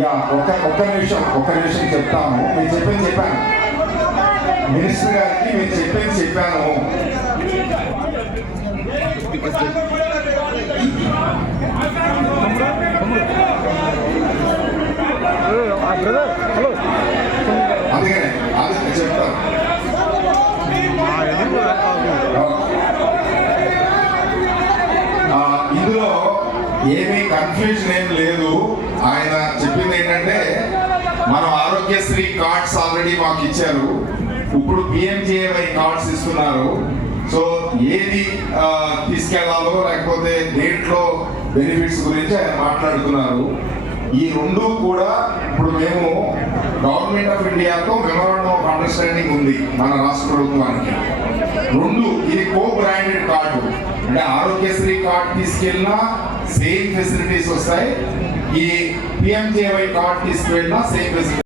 Yeah ఒక్క నిమిషం చెప్తాము. మీరు చెప్పాను మినిస్టర్ గారికి, మీరు చెప్పాను. అందుకనే చెప్తాను. ఇందులో ఏమీ కన్ఫ్యూజన్ ఏం లేదు. ఆయన చెప్పింది ఏంటంటే మనం ఆరోగ్యశ్రీ కార్డ్స్ ఆల్రెడీ మాకు ఇచ్చారు, ఇప్పుడు పిఎంజేవై కార్డ్స్ ఇస్తున్నారు. సో ఏది తీసుకెళ్లాలో లేకపోతే దేంట్లో బెనిఫిట్స్ గురించి ఆయన మాట్లాడుతున్నారు. ఈ రెండు కూడా ఇప్పుడు మేము గవర్నమెంట్ ఆఫ్ ఇండియాతో మెమోరాండం ఆఫ్ అండర్స్టాండింగ్ ఉంది మన రాష్ట్ర ప్రభుత్వానికి. రెండు ఇది కో బ్రాండెడ్ కార్డు, అంటే ఆరోగ్యశ్రీ కార్డు తీసుకెళ్ళినా సేమ్ ఫెసిలిటీస్ వస్తాయి, ఈ పిఎంజేవై కార్డు తీసుకువెళ్ళినా సేమ్ ఫెసిలిటీస్.